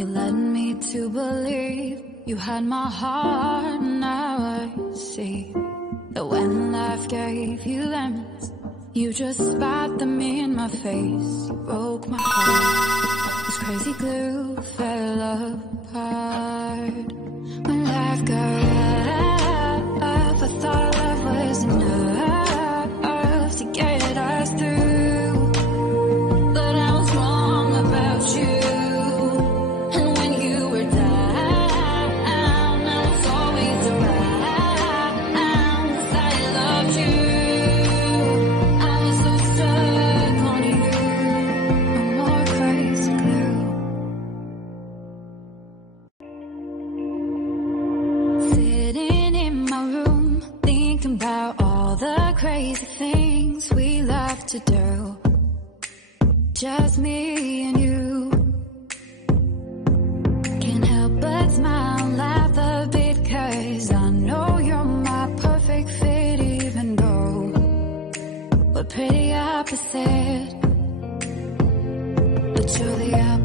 You led me to believe you had my heart. Now I see that when life gave you lemons, you just spat them in my face. You broke my heart. This crazy glue fell apart. When life got rough, I thought love was enough to get us through. But I was wrong about you. And when you were down, I was always around, 'cause I loved you. I was so stuck on you. No more crazy glue. Sitting in my room, thinking about all the crazy things we love to do. Just me and you. Can't help but smile, laugh a bit, 'cause I know you're my perfect fit, even though we're pretty opposite. But you're the opposite.